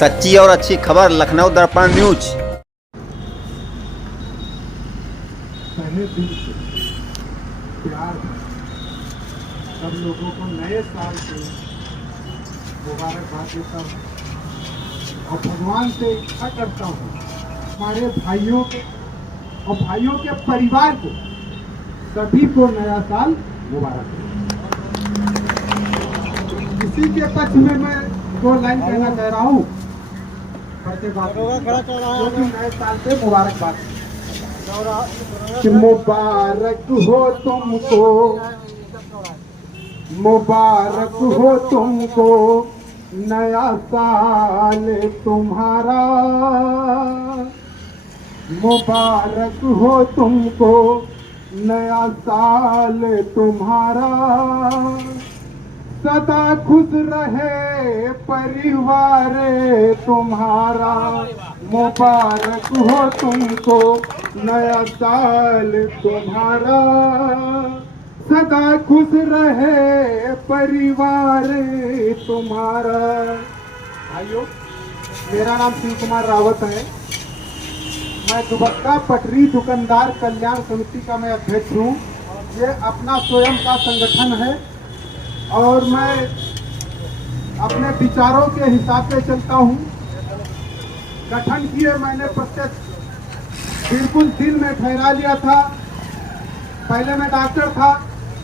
सच्ची और अच्छी खबर लखनऊ दर्पण न्यूज। पहले दिन से प्यार सब लोगों को नए साल के मुबारकबाद देता हूँ और भगवान से इच्छा करता हूँ हमारे भाइयों के और भाइयों के परिवार को सभी को नया साल मुबारक। इसी के पक्ष में मैं 2 लाइन कहना चाह रहा हूँ। नए साल पे मुबारकबाद। मुबारक हो तुमको, मुबारक हो तुमको नया साल तुम्हारा, मुबारक हो तुमको नया साल तुम्हारा। सदा खुश रहे परिवार तुम्हारा, मुबारक हो तुमको नया साल तुम्हारा। सदा खुश रहे परिवार तुम्हारा। भाइयों, मेरा नाम शिव कुमार रावत है। मैं दुबक्का पटरी दुकानदार कल्याण समिति का मैं अध्यक्ष हूँ। ये अपना स्वयं का संगठन है और मैं अपने विचारों के हिसाब से चलता हूँ। गठन किए मैंने प्रत्यक्ष बिल्कुल दिल में ठहरा लिया था। पहले मैं डॉक्टर था,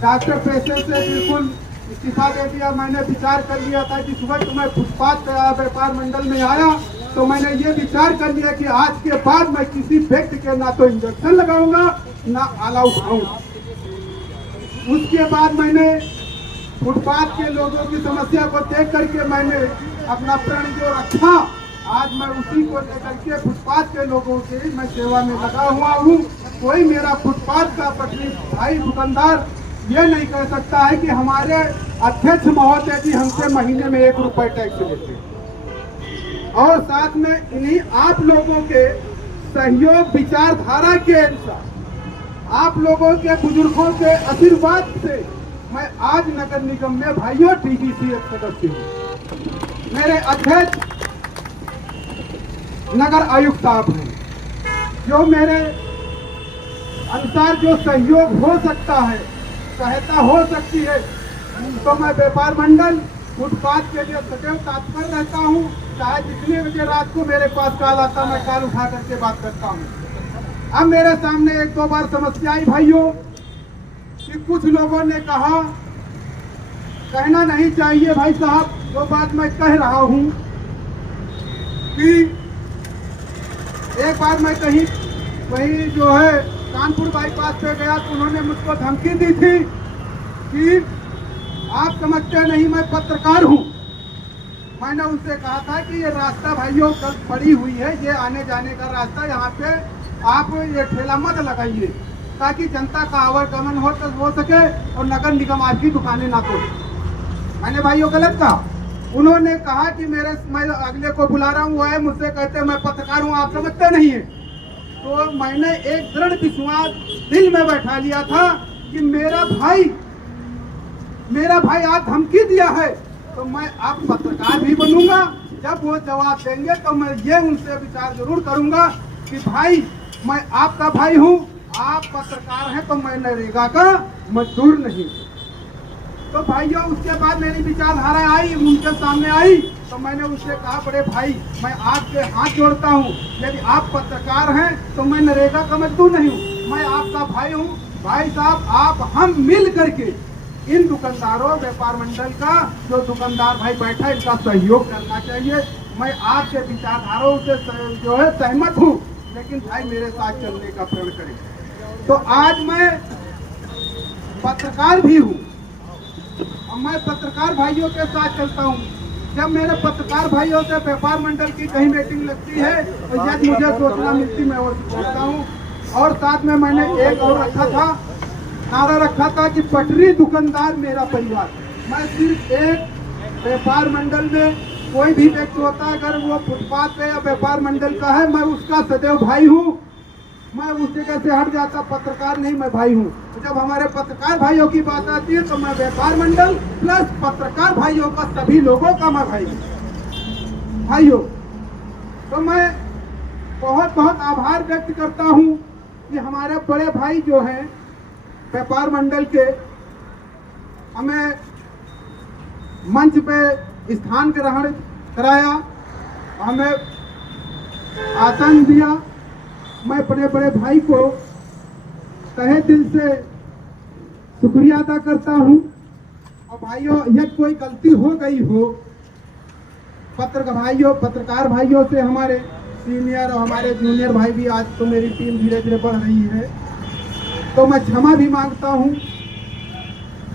डॉक्टर पेशे से बिल्कुल इस्तीफा दे दिया। मैंने विचार कर लिया था कि सुबह तो मैं फुटपाथ व्यापार मंडल में आया तो मैंने ये विचार कर लिया कि आज के बाद मैं किसी व्यक्ति के ना तो इंजेक्शन लगाऊंगा ना आला उठाऊंगा। उसके बाद मैंने फुटपाथ के लोगों की समस्या को देख करके मैंने अपना प्रण जो रखा, आज मैं उसी को लेकर के फुटपाथ के लोगों की मैं सेवा में लगा हुआ हूँ। कोई मेरा फुटपाथ का पटरी भाई दुकानदार ये नहीं कह सकता है कि हमारे अध्यक्ष महोदय जी हमसे महीने में 1 रुपए टैक्स लेते हैं। और साथ में इन्हीं आप लोगों के सहयोग विचारधारा के अनुसार आप लोगों के बुजुर्गों के आशीर्वाद से मैं आज नगर निगम में भाइयों टीडीसी सदस्य हूँ। मेरे अध्यक्ष नगर आयुक्त साहब हैं, जो मेरे अनुसार जो सहयोग हो सकता है, सहायता हो सकती है, तो मैं व्यापार मंडल फुटपाथ के लिए सदैव तत्पर रहता हूँ। चाहे जितने बजे रात को मेरे पास कॉल आता, मैं कॉल उठा करके बात करता हूँ। अब मेरे सामने 1-2 बार समस्या आई भाइयों कि कुछ लोगों ने कहा, कहना नहीं चाहिए भाई साहब, जो बात मैं कह रहा हूँ कि एक बार मैं कहीं वही जो है कानपुर बाईपास पे गया तो उन्होंने मुझको धमकी दी थी कि आप समझते नहीं मैं पत्रकार हूँ। मैंने उनसे कहा था कि ये रास्ता भाइयों कल पड़ी हुई है, ये आने जाने का रास्ता, यहाँ पे आप ये ठेला मत लगाइए ताकि जनता का आवागमन हो सके और नगर निगम आपकी दुकानें ना तोड़े। मैंने भाइयों गलत कहा। उन्होंने कहा कि मैं अगले को बुला रहा हूँ, वो है मुझसे कहते मैं पत्रकार हूँ, आप समझते नहीं है। तो मैंने एक दृढ़ विश्वास दिल में बैठा लिया था कि मेरा भाई आज धमकी दिया है तो मैं आप पत्रकार भी बनूंगा। जब वो जवाब देंगे तो मैं ये उनसे विचार जरूर करूंगा कि भाई मैं आपका भाई हूँ, आप पत्रकार हैं तो मैं नरेगा का मजदूर नहीं। तो भाइयों उसके बाद मेरी विचारधारा आई, उनके सामने आई तो मैंने उनसे कहा, बड़े भाई मैं आपके हाथ जोड़ता हूँ, यदि आप पत्रकार हैं तो मैं नरेगा का मजदूर नहीं हूँ, मैं आपका भाई हूँ। भाई साहब आप हम मिल करके इन दुकानदारों व्यापार मंडल का जो दुकानदार भाई बैठा है इनका सहयोग करना चाहिए। मैं आपके विचारधाराओं से जो है सहमत हूँ, लेकिन भाई मेरे साथ चलने का प्रण करें। तो आज मैं पत्रकार भी हूँ और मैं पत्रकार भाइयों के साथ चलता हूँ। जब मेरे पत्रकार भाइयों से व्यापार मंडल की कहीं मीटिंग लगती है तो जब मुझे सूचना मिलती मैं वो सोचता हूँ। और साथ में मैंने एक और नारा रखा था कि पटरी दुकानदार मेरा परिवार। मैं सिर्फ एक व्यापार मंडल में कोई भी व्यक्ति होता है, अगर वो फुटपाथ पे या व्यापार मंडल का है, मैं उसका सदैव भाई हूँ। मैं उस जगह से हट जाता, पत्रकार नहीं मैं भाई हूँ। जब हमारे पत्रकार भाइयों की बात आती है तो मैं व्यापार मंडल प्लस पत्रकार भाइयों का सभी लोगों का मैं भाई हूँ। भाइयों तो मैं बहुत बहुत आभार व्यक्त करता हूं कि हमारे बड़े भाई जो हैं व्यापार मंडल के हमें मंच पे स्थान ग्रहण कराया, हमें आसन दिया। मैं बड़े बड़े भाई को तहे दिल से शुक्रिया अदा करता हूं। और भाइयों, यदि कोई गलती हो गई हो पत्रकार भाइयों से, हमारे सीनियर और हमारे जूनियर भाई भी, आज तो मेरी टीम धीरे धीरे बढ़ रही है, तो मैं क्षमा भी मांगता हूं।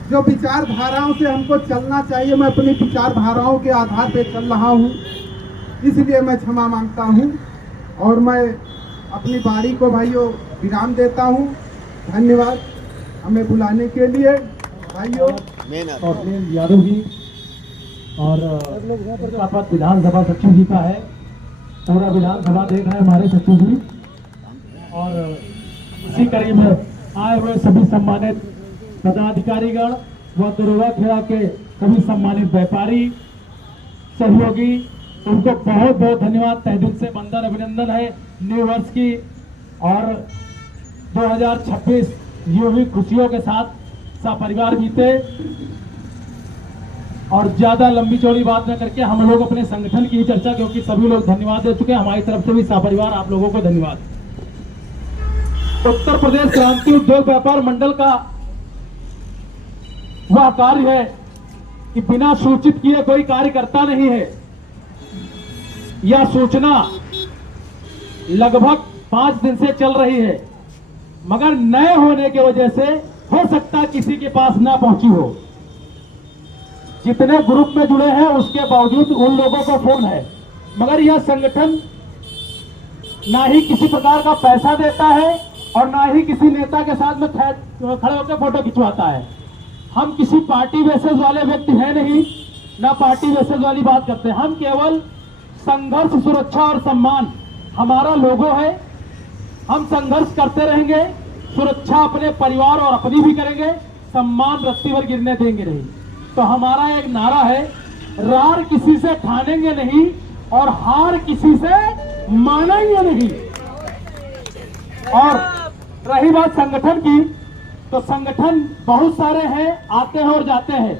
जो विचारधाराओं से हमको चलना चाहिए, मैं अपनी विचारधाराओं के आधार पे चल रहा हूं, इसलिए मैं क्षमा मांगता हूं। और मैं अपनी बारी को भाइयों विराम देता हूं। धन्यवाद हमें बुलाने के लिए भाइयों। और यादव जी और पद विधानसभा सचिव जी का है, पूरा विधानसभा देख रहे हैं हमारे सचिव जी। और इसी कड़ी में आए हुए सभी सम्मानित पदाधिकारीगण व दुर्गा खेड़ा के सभी सम्मानित व्यापारी सहयोगी, उनको बहुत बहुत धन्यवाद, तहे दिल से वंदन अभिनंदन है न्यू वर्ष की। और 2026 यूं ही खुशियों के साथ सपरिवार बीते। और ज्यादा लंबी चौड़ी बात न करके हम लोग अपने संगठन की चर्चा, क्योंकि सभी लोग धन्यवाद दे चुके हैं, हमारी तरफ से भी सपरिवार आप लोगों को धन्यवाद। उत्तर प्रदेश क्रांति उद्योग व्यापार मंडल का वह कार्य है कि बिना सूचित किए कोई कार्य करता नहीं है। यह सूचना लगभग 5 दिन से चल रही है, मगर नए होने की वजह से हो सकता किसी के पास ना पहुंची हो। जितने ग्रुप में जुड़े हैं उसके बावजूद उन लोगों को फोन है, मगर यह संगठन ना ही किसी प्रकार का पैसा देता है और ना ही किसी नेता के साथ में खड़े होकर फोटो खिंचवाता है। हम किसी पार्टी बेसिस वाले व्यक्ति हैं नहीं, ना पार्टी बेसिस वाली बात करते हैं। हम केवल संघर्ष, सुरक्षा और सम्मान हमारा लोगो है। हम संघर्ष करते रहेंगे, सुरक्षा अपने परिवार और अपनी भी करेंगे, सम्मान रस्सी पर गिरने देंगे नहीं। तो हमारा एक नारा है, रार किसी से ठानेंगे नहीं और हार किसी से मानेंगे नहीं। और रही बात संगठन की, तो संगठन बहुत सारे हैं, आते हैं और जाते हैं।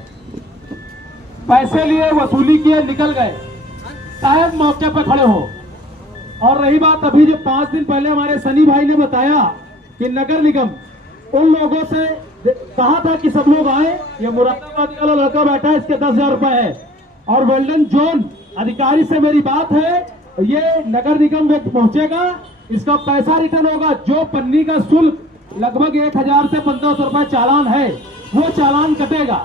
पैसे लिए, वसूली किए, निकल गए, शायद मौके पर खड़े हो। और रही बात अभी जो 5 दिन पहले हमारे सनी भाई ने बताया कि नगर निगम उन लोगों से कहा था कि सब लोग आए, ये मुरादाबाद वाला लड़का बैठा है, इसके 10,000 रुपए है। और वेल्डन जोन अधिकारी से मेरी बात है, ये नगर निगम व्यक्ति पहुंचेगा, इसका पैसा रिटर्न होगा। जो पन्नी का शुल्क लगभग 1,000 से 1,500 रुपए चालान है, वो चालान कटेगा,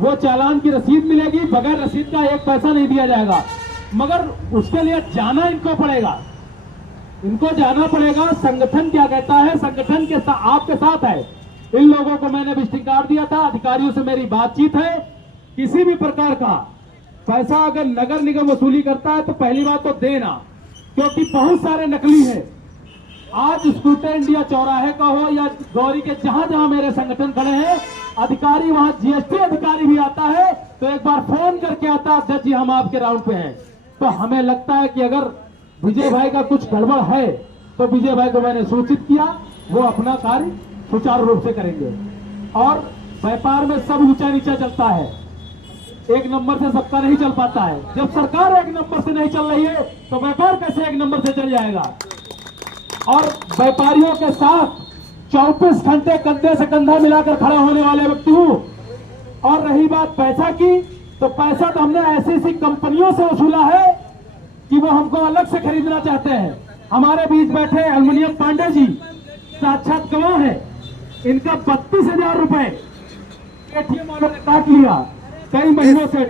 वो चालान की रसीद मिलेगी, बगैर रसीद का 1 पैसा नहीं दिया जाएगा। मगर उसके लिए जाना इनको पड़ेगा, इनको जाना पड़ेगा। संगठन क्या कहता है, संगठन के आपके साथ है। इन लोगों को मैंने विजिटिंग कार्ड दिया था, अधिकारियों से मेरी बातचीत है। किसी भी प्रकार का पैसा अगर नगर निगम वसूली करता है तो पहली बात तो देना, क्योंकि बहुत सारे नकली हैं। आज स्कूटर इंडिया चौराहे का हो या गौरी के जहां जहां मेरे संगठन खड़े हैं, अधिकारी, वहां जीएसटी अधिकारी भी आता है तो एक बार फोन करके आता, अध्यक्ष जी हम आपके राउंड पे हैं। तो हमें लगता है कि अगर विजय भाई का कुछ गड़बड़ है तो विजय भाई को मैंने सूचित किया, वो अपना कार्य सुचारू रूप से करेंगे। और व्यापार में सब ऊंचा नीचा चलता है, एक नंबर से सबका नहीं चल पाता है। जब सरकार एक नंबर से नहीं चल रही है तो व्यापार कैसे एक नंबर से चल जाएगा। और व्यापारियों के साथ 24 घंटे कंधे से कंधा मिलाकर खड़ा होने वाले व्यक्ति हूं। और रही बात पैसा की, तो पैसा तो हमने ऐसी ऐसी कंपनियों से वसूला है कि वो हमको अलग से खरीदना चाहते हैं। हमारे बीच बैठे एल्युमिनियम पांडे जी साक्षात गवाह है, इनका 32,000 रुपए एटीएम वालों ने काट लिया, कई महीनों से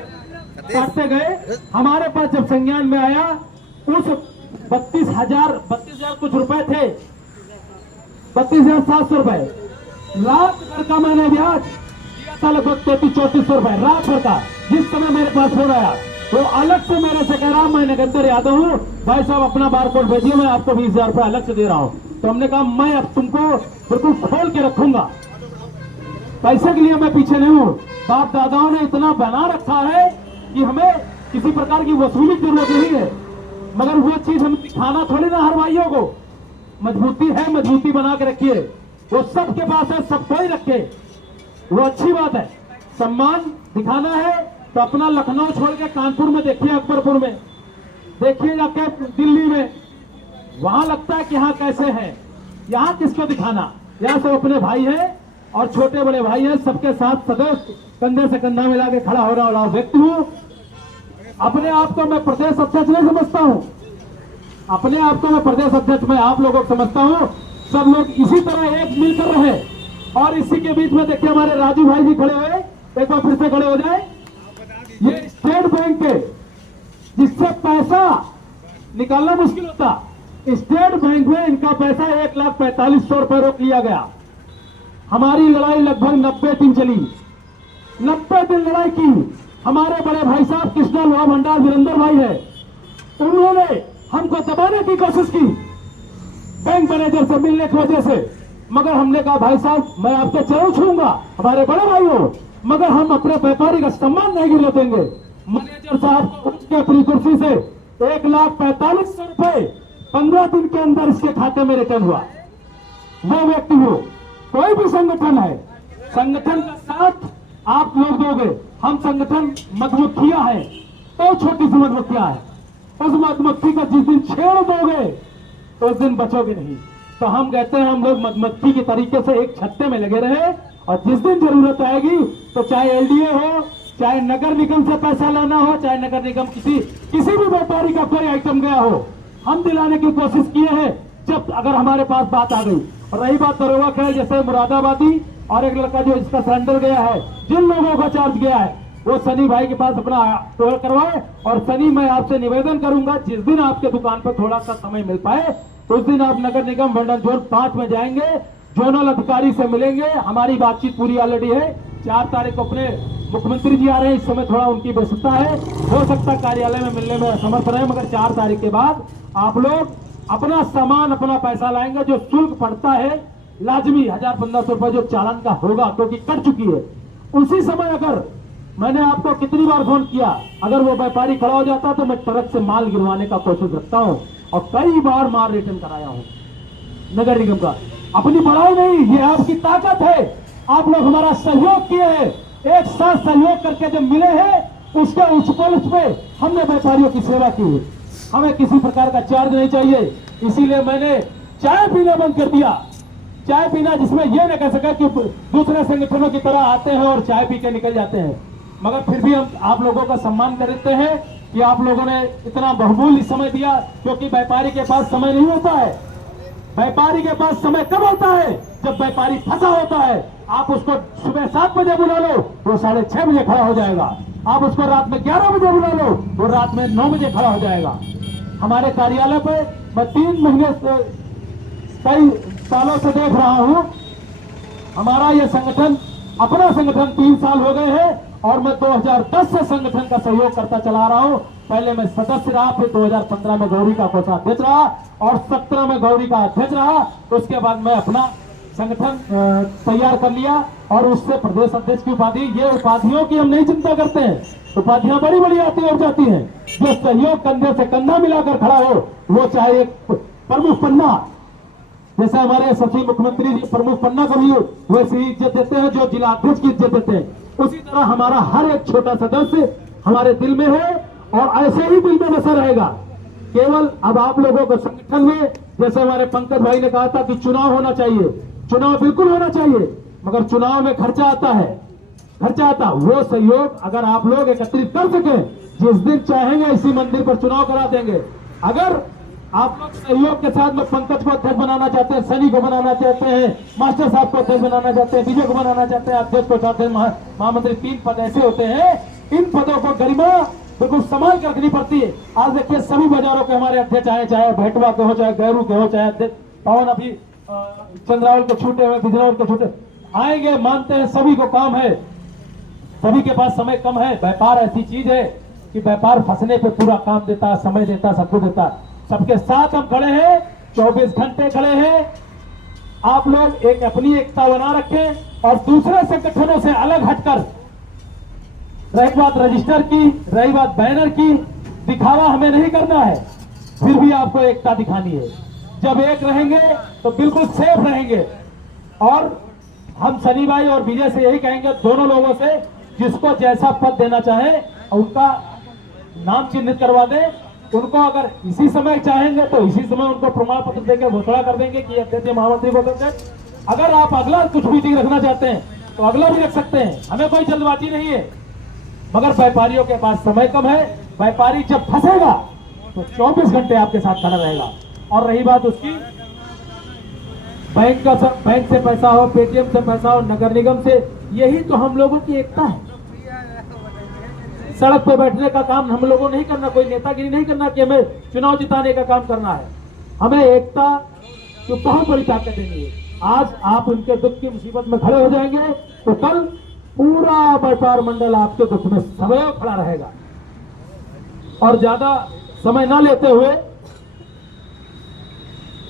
काटते गए। हमारे पास जब संज्ञान में आया, उस 32,000 कुछ रुपए थे, 32,700 रुपए, रात भर का मैंने ब्याज दिया था, लगभग 33-3400 रुपए रात भर का। जिस समय मेरे पास फोन आया वो अलग से मेरे से कह रहा, मैं नगेंद्र यादव हूँ, भाई साहब अपना बारकोड भेजिए, मैं आपको 20,000 रुपए अलग से दे रहा हूँ। तो हमने कहा मैं अब तुमको बिल्कुल खोल के रखूंगा, पैसे के लिए मैं पीछे नहीं हूँ। बाप दादाओं ने इतना बना रखा है कि हमें किसी प्रकार की वसूली की जरूरत नहीं है। मगर वो चीज हम दिखाना थोड़ी ना हर भाइयों को। मजबूती है, मजबूती बना के रखिए। वो सबके पास है, सबको ही रखे, वो अच्छी बात है। सम्मान दिखाना है तो अपना लखनऊ छोड़ के कानपुर में देखिए, अकबरपुर में देखिए, जाके दिल्ली में, वहां लगता है कि यहाँ कैसे है। यहाँ किसको दिखाना, यहाँ सब अपने भाई हैं और छोटे बड़े भाई हैं, सबके साथ सदैव कंधे से कंधा मिला के खड़ा हो रहा वाला व्यक्ति हूँ। अपने आप को मैं प्रदेश अध्यक्ष नहीं समझता हूँ, अपने आप को मैं प्रदेश अध्यक्ष में आप लोगों को समझता हूँ। सब लोग इसी तरह एक मिलकर रहे। और इसी के बीच में देखिए हमारे राजू भाई भी खड़े हुए, एक बार फिर से खड़े हो जाए। ये स्टेट बैंक के, जिससे पैसा निकालना मुश्किल होता, स्टेट बैंक में इनका पैसा 1,45,000 रुपए रोक लिया गया। हमारी लड़ाई लगभग 90 दिन चली, 90 दिन लड़ाई की। हमारे बड़े भाई साहब कृष्णा लोहा भंडार वीरेंद्र भाई है, उन्होंने हमको दबाने की कोशिश की बैंक मैनेजर से मिलने की वजह से। मगर हमने कहा भाई साहब मैं आपके चरण छूंगा, हमारे बड़े भाई हो, मगर हम अपने व्यापारी का सम्मान नहीं गिरने देंगे। मैनेजर साहब को उठ के अपनी कुर्सी से 1,45,000 रुपए 15 दिन के अंदर इसके खाते में रिटर्न हुआ। वो व्यक्ति हो, कोई भी संगठन है, संगठन का साथ आप लोग दोगे। हम संगठन मधुमक्खियां है, तो छोटी सी मधुमक्खियां है, उस मधुमक्खी का जिस दिन छेड़ दोगे तो उस दिन बचोगे नहीं। तो हम कहते हैं हम लोग मधुमक्खी के तरीके से एक छत्ते में लगे रहे, और जिस दिन जरूरत आएगी तो चाहे एलडीए हो, चाहे नगर निगम से पैसा लेना हो, चाहे नगर निगम किसी भी व्यापारी का कोई आइटम गया हो, हम दिलाने की कोशिश किए हैं जब अगर हमारे पास बात आ गई। और रही बात दरोगा के, जैसे मुरादाबादी और एक लड़का जो इसका सरेंडर गया है, जिन लोगों का चार्ज गया है वो सनी भाई के पास अपना टोल करवाए। और सनी मैं आपसे निवेदन करूंगा, जिस दिन आपके दुकान पर थोड़ा सा समय मिल पाए उस दिन आप नगर निगम मंडल जोन 5 में जाएंगे, जोनल अधिकारी से मिलेंगे। हमारी बातचीत पूरी ऑलरेडी है। 4 तारीख को अपने मुख्यमंत्री जी आ रहे हैं, इस समय थोड़ा उनकी व्यस्तता है, हो सकता है कार्यालय में मिलने में असमर्थ रहे, मगर 4 तारीख के बाद आप लोग अपना सामान, अपना पैसा लाएंगे। जो शुल्क पड़ता है लाजमी 1,000-1,500 रुपए जो चालान का होगा, क्योंकि कट चुकी है। उसी समय अगर मैंने आपको कितनी बार फोन किया, अगर वो व्यापारी खड़ा हो जाता तो मैं ट्रक से माल गिरवाने का कोशिश रखता हूं, और कई बार माल रिटर्न कराया हूं नगर निगम का। अपनी बड़ाई नहीं, ये आपकी ताकत है। आप लोग हमारा सहयोग किए हैं, एक साथ सहयोग करके जब मिले हैं उसके उस पे हमने व्यापारियों की सेवा की है। हमें किसी प्रकार का चार्ज नहीं चाहिए, इसीलिए मैंने चाय पीना बंद कर दिया। चाय पीना जिसमें यह न कह सका कि दूसरे संगठनों की तरह आते हैं और चाय पी के निकल जाते हैं, मगर फिर भी हम आप लोगों का सम्मान करते हैं कि आप लोगों ने इतना बहुमूल्य समय दिया। क्योंकि व्यापारी के पास समय नहीं होता है, व्यापारी के पास समय कब होता है, जब व्यापारी फंसा होता है। आप उसको सुबह 7 बजे बुला लो, वो 6:30 बजे खड़ा हो जाएगा। आप उसको रात में 11 बजे बुला लो, वो रात में 9 बजे खड़ा हो जाएगा। हमारे कार्यालय पे मैं 3 महीने से कई सालों से देख रहा हूं, हमारा ये संगठन, अपना संगठन 3 साल हो गए हैं, और मैं 2010 से संगठन का सहयोग करता चला रहा हूं। पहले मैं सदस्य रहा, फिर 2015 में गौरी का कोषाध्यक्ष रहा, और 17 में गौरी का अध्यक्ष रहा। उसके बाद मैं अपना संगठन तैयार कर लिया, और उससे प्रदेश अध्यक्ष की उपाधि। ये उपाधियों की हम नहीं चिंता करते हैं, उपाधियां बड़ी बड़ी आती और जाती हैं। जो सहयोग कंधे से कंधा मिलाकर खड़ा हो, वो चाहे एक प्रमुख पन्ना, जैसे हमारे सचिव मुख्यमंत्री जी प्रमुख पन्ना को भी वैसी इज्जत देते हैं जो जिला अध्यक्ष की इज्जत देते हैं, उसी तरह हमारा हर एक छोटा सदस्य हमारे दिल में है, और ऐसे ही दिल में बसा रहेगा। केवल अब आप लोगों को संगठन में, जैसे हमारे पंकज भाई ने कहा था कि चुनाव होना चाहिए, चुनाव बिल्कुल होना चाहिए, मगर चुनाव में खर्चा आता है, खर्चा आता। वो सहयोग अगर आप लोग एकत्रित कर सके, जिस दिन चाहेंगे इसी मंदिर पर चुनाव करा देंगे। अगर आप लोग सहयोग के साथ में पंकज को अध्यक्ष बनाना चाहते हैं, सनी को बनाना चाहते हैं, मास्टर साहब को अध्यक्ष बनाना चाहते हैं, विजय को बनाना चाहते हैं, अध्यक्ष को चाहते हैं, महामंत्री, 3 पद ऐसे होते हैं। इन पदों को गरिमा बिल्कुल संभाल कर रखनी पड़ती है। आज देखिए सभी बाजारों के हमारे अध्यक्ष आए, चाहे भेटवा के हो, चाहे गैरू के हो, चाहे अध्यक्ष पवन अभी चंद्रावल के छूटे हुए, बिजनौर के छूटे आएंगे, मानते हैं सभी को काम है, सभी के पास समय कम है। व्यापार ऐसी चीज है कि व्यापार फंसने पे पूरा काम देता, समय देता, सब कुछ देता। सबके साथ हम खड़े हैं, 24 घंटे खड़े हैं। आप लोग एक अपनी एकता बना रखें, और दूसरे संगठनों से अलग हटकर, रही बात रजिस्टर की, रही बात बैनर की, दिखावा हमें नहीं करना है। फिर भी आपको एकता दिखानी है। जब एक रहेंगे तो बिल्कुल सेफ रहेंगे। और हम सनी भाई और विजय से यही कहेंगे, दोनों लोगों से, जिसको जैसा पद देना चाहे उनका नाम चिन्हित करवा दें। उनको अगर इसी समय चाहेंगे तो इसी समय उनको प्रमाण पत्र देकर घोषणा कर देंगे कि अध्यक्ष महामंत्री को देंगे। अगर आप अगला कुछ मीटिंग रखना चाहते हैं तो अगला भी रख सकते हैं, हमें कोई जल्दबाजी नहीं है। मगर व्यापारियों के पास समय कम है। व्यापारी जब फंसेगा तो 24 घंटे आपके साथ खड़ा रहेगा। और रही बात उसकी, बैंक से पैसा हो, पेटीएम से पैसा हो, नगर निगम से, यही तो हम लोगों की एकता है। सड़क पर बैठने का काम हम लोगों नहीं करना, कोई नेतागिरी नहीं करना कि हमें चुनाव जिताने का काम करना है। हमें एकता की बहुत बड़ी ताकत देनी है। आज आप उनके दुख की मुसीबत में खड़े हो जाएंगे तो कल पूरा व्यापार मंडल आपके दुख में सदैव खड़ा रहेगा। और ज्यादा समय न लेते हुए,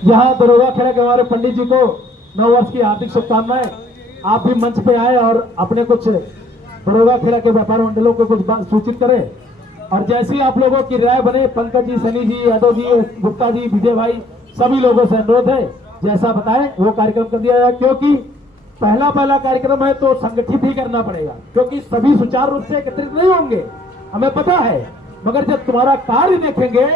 यहाँ दरोगा खेड़ा के हमारे पंडित जी को नव वर्ष की हार्दिक शुभकामनाएं। आप भी मंच पे आए और अपने कुछ दरोगा खेड़ा के व्यापार मंडलों को कुछ बात सूचित करें। और जैसी आप लोगों की राय बने, पंकज जी, सनी जी, यादव जी, गुप्ता जी, विजय भाई, सभी लोगों से अनुरोध है जैसा बताएं वो कार्यक्रम कर दिया जाए। क्योंकि पहला कार्यक्रम है तो संगठित ही करना पड़ेगा, क्योंकि सभी सुचारू रूप से एकत्रित नहीं होंगे, हमें पता है। मगर जब तुम्हारा कार्य देखेंगे,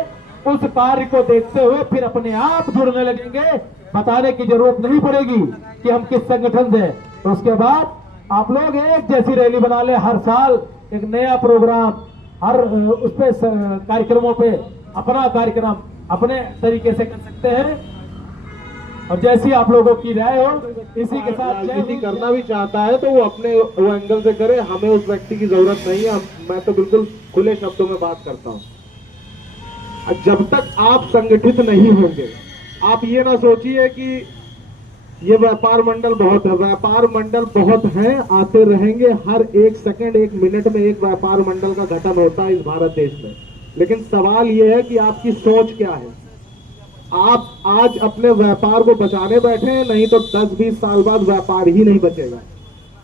उस कार्य को देखते हुए फिर अपने आप जुड़ने लगेंगे। बताने की जरूरत नहीं पड़ेगी कि हम किस संगठन से। तो उसके बाद आप लोग एक जैसी रैली बना ले, हर साल एक नया प्रोग्राम, हर उस पे कार्यक्रमों पे अपना कार्यक्रम अपने तरीके से कर सकते हैं। और जैसी आप लोगों की राय हो, इसी के साथ राजनीति करना भी चाहता है तो वो अपने वो एंगल से करे, हमें उस व्यक्ति की जरूरत नहीं है। मैं तो बिल्कुल खुले शब्दों में बात करता हूँ। जब तक आप संगठित नहीं होंगे, आप ये ना सोचिए कि ये व्यापार मंडल बहुत है। व्यापार मंडल बहुत है, आते रहेंगे। हर एक सेकंड, एक मिनट में एक व्यापार मंडल का गठन होता है इस भारत देश में। लेकिन सवाल ये है कि आपकी सोच क्या है। आप आज अपने व्यापार को बचाने बैठे हैं, नहीं तो 10-20 साल बाद व्यापार ही नहीं बचेगा।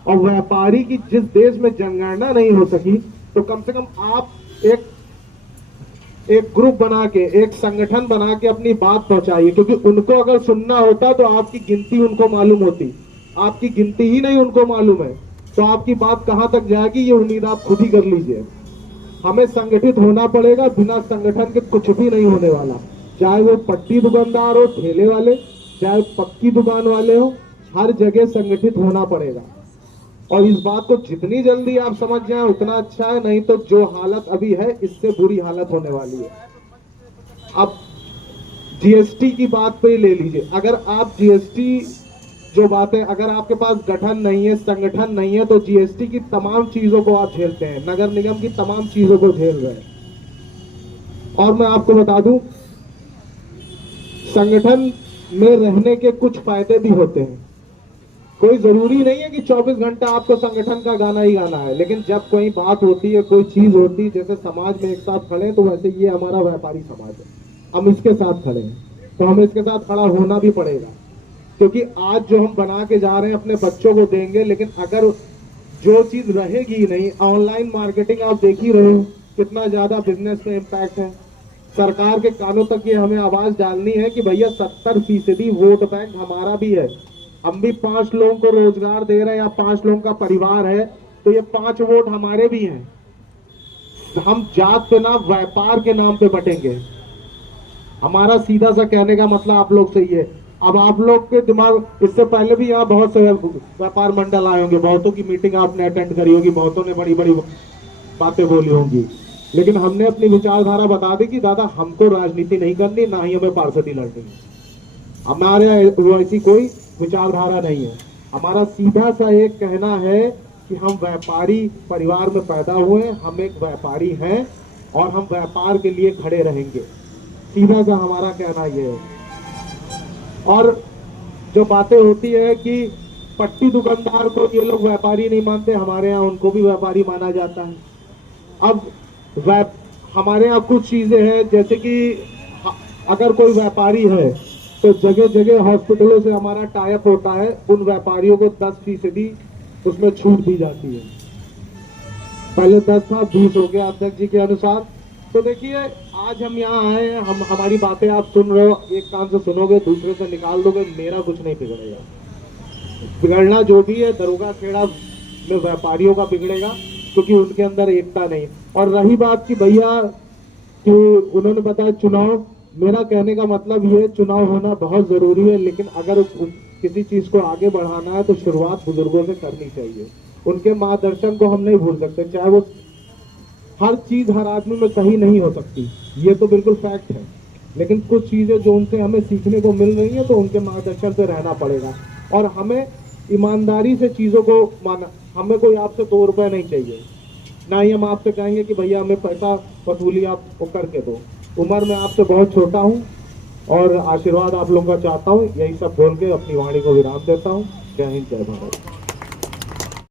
और व्यापारी की जिस देश में जनगणना नहीं हो सकी, तो कम से कम आप एक ग्रुप बना के, एक संगठन बना के अपनी बात पहुंचाइए। क्योंकि उनको अगर सुनना होता तो आपकी गिनती उनको मालूम होती। आपकी गिनती ही नहीं उनको मालूम है, तो आपकी बात कहां तक जाएगी, ये उम्मीद आप खुद ही कर लीजिए। हमें संगठित होना पड़ेगा। बिना संगठन के कुछ भी नहीं होने वाला। चाहे वो पट्टी दुकानदार हो, ठेले वाले, चाहे पक्की दुकान वाले हो, हर जगह संगठित होना पड़ेगा। और इस बात को जितनी जल्दी आप समझ जाएं उतना अच्छा है, नहीं तो जो हालत अभी है इससे बुरी हालत होने वाली है। अब जीएसटी की बात पे ले लीजिए। अगर आप जीएसटी जो बातें, अगर आपके पास गठन नहीं है, संगठन नहीं है, तो जीएसटी की तमाम चीजों को आप झेलते हैं, नगर निगम की तमाम चीजों को झेल रहे हैं। और मैं आपको बता दूं, संगठन में रहने के कुछ फायदे भी होते हैं। कोई जरूरी नहीं है कि 24 घंटा आपको संगठन का गाना ही गाना है, लेकिन जब कोई बात होती है, कोई चीज होती है, जैसे समाज में एक साथ खड़े हैं, तो वैसे ये हमारा व्यापारी समाज है, हम इसके साथ खड़े हैं, तो हमें इसके साथ खड़ा होना भी पड़ेगा। क्योंकि आज जो हम बना के जा रहे हैं अपने बच्चों को देंगे, लेकिन अगर जो चीज रहेगी ही नहीं, ऑनलाइन मार्केटिंग आप देख ही रहे हो कितना ज्यादा बिजनेस में इम्पैक्ट है। सरकार के कानों तक ये हमें आवाज डालनी है कि भैया 70% वोट बैंक हमारा भी है। हम भी 5 लोगों को रोजगार दे रहे हैं, या 5 लोगों का परिवार है, तो ये 5 वोट हमारे भी हैं। हम जात पे ना, व्यापार के नाम पे बटेंगे। हमारा सीधा सा कहने का मतलब आप लोग से ये। अब आप लोग के दिमाग, इससे पहले भी यहाँ बहुत से व्यापार मंडल आए होंगे, बहुतों की मीटिंग आपने अटेंड करी होगी, बहुतों ने बड़ी बड़ी बातें बोली होंगी, लेकिन हमने अपनी विचारधारा बता दी कि दादा हमको राजनीति नहीं करनी, ना ही हमें पार्षदी लड़नी। हमारे ऐसी कोई विचारधारा नहीं है। हमारा सीधा सा एक कहना है कि हम व्यापारी परिवार में पैदा हुए, हम एक व्यापारी हैं और हम व्यापार के लिए खड़े रहेंगे। सीधा सा हमारा कहना यह है। और जो बातें होती है कि पट्टी दुकानदार को ये लोग व्यापारी नहीं मानते, हमारे यहाँ उनको भी व्यापारी माना जाता है। अब हमारे यहाँ कुछ चीजें हैं, जैसे कि अगर कोई व्यापारी है तो जगह जगह हॉस्पिटलों से हमारा टाई अप होता है, उन व्यापारियों को 10% उसमें छूट दी जाती है। पहले 10 था, 20 हो गया अध्यक्ष जी के अनुसार। तो देखिए, आज हम यहाँ आए हैं, हम हमारी बातें आप सुन रहे हो, एक कान से सुनोगे दूसरे से निकाल दोगे, मेरा कुछ नहीं बिगड़ेगा। बिगड़ना जो भी है दरोगा खेड़ा में व्यापारियों का बिगड़ेगा, क्योंकि उनके अंदर एकता नहीं है। और रही बात कि भैया कि उन्होंने बताया चुनाव, मेरा कहने का मतलब ये, चुनाव होना बहुत जरूरी है, लेकिन अगर किसी चीज को आगे बढ़ाना है तो शुरुआत बुजुर्गों से करनी चाहिए। उनके मार्गदर्शन को हम नहीं भूल सकते, चाहे वो हर चीज हर आदमी में सही नहीं हो सकती, ये तो बिल्कुल फैक्ट है, लेकिन कुछ चीजें जो उनसे हमें सीखने को मिल रही है तो उनके मार्गदर्शन से रहना पड़ेगा। और हमें ईमानदारी से चीजों को माना, हमें कोई आपसे 2 रुपए नहीं चाहिए, ना ही हम आपसे कहेंगे कि भैया हमें पैसा वसूली आप वो करके दो। उम्र में आपसे बहुत छोटा हूँ और आशीर्वाद आप लोगों का चाहता हूँ। यही सब बोल के अपनी वाणी को विराम देता हूँ। जय हिंद, जय भारत।